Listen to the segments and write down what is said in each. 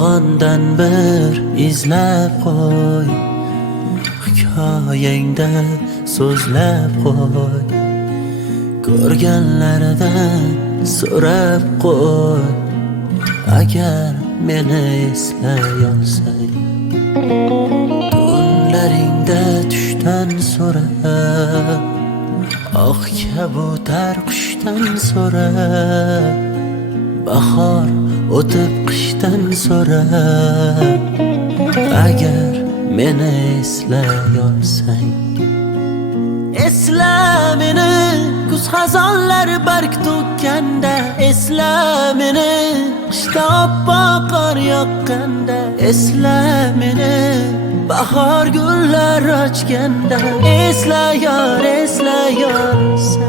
Yolg'ondan bir izlab qo'y, hikoyangda so'zlab qo'y, ko'rganlaridan so'rab qo'y. Agar meni eslay olsang, tunlaringda tushdan so'ra, oq kabutar qushdan so'ra, bahor o'tib qishdan so'ra. Agar meni eslay olsang, esla meni kuz xazonlar barg to'kkanda, esla meni qishda oppoq qor yoqqanda, esla meni bahor gullar ochganda. Esla yor, esla yor sen.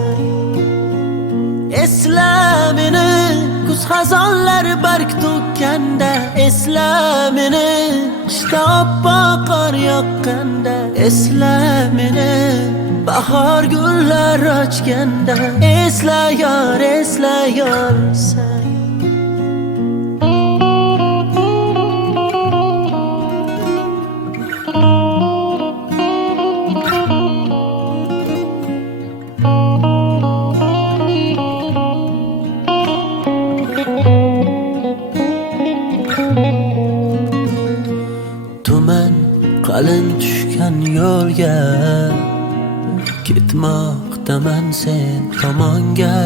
Esla meni kuz xazonlar barg to'kkanda, esla meni qishda oppoq qor yoqqanda, esla meni bahor gullar ochganda. Esla yor sen. Tuman qalin tushgan yo'lga ketmoqdaman sen tomonga.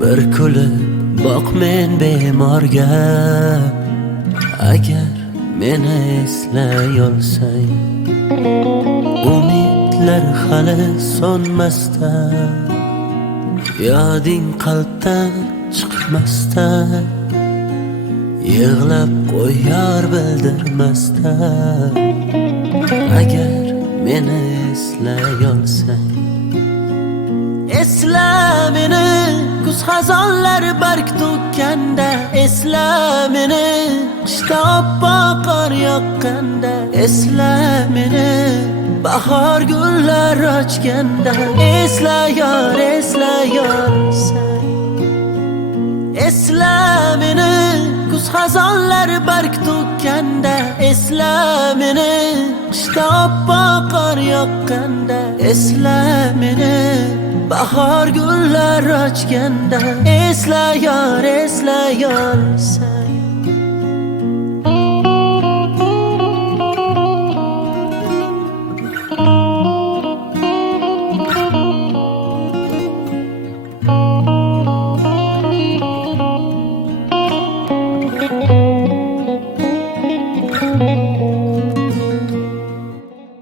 Bir kulib boq men bemorga. Agar meni eslay olsang, umidlar hali so'nmasdan, yoding qalbdan chiqmasdan, yig'lab qo'yar bildirmasdan. Agar meni eslay olsang, esla meni kuz xazonlar barg to'kkanda, esla meni qishda oppoq qor yoqqanda, esla meni bahor gullar ochganda. Esla yor sen. Esla meni kuz xazonlar barg to'kkanda, esla meni qishda oppoq qor yoqqanda, esla meni bahor gullar ochganda. Esla yor sen.